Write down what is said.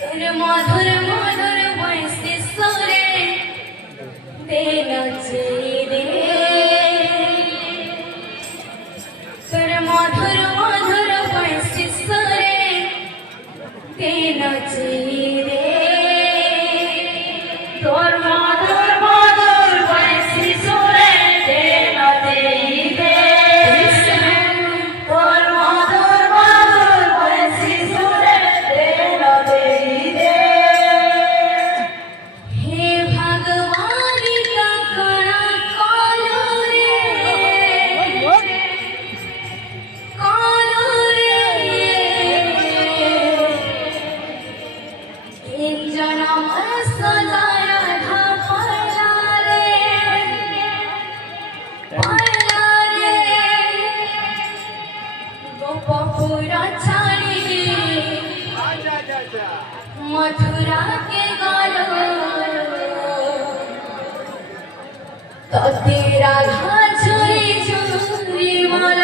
তোর মধুর মধুর বয়সে সুরে দে নাচে রে তোর মধুর মধুর বয়সে সুরে দে নাচে রে তোর মধুর মধুর বয়সে সুরে দে নাচে রে তোর মধুর মধুর বয়সে সুরে দে নাচে রে হে ভগবান का कणा कालो रे एक जनम सजाया था पहला रे गोपपुरा छाड़ी मथुरा के गालो तो तेरा घा छुरी छुरी माला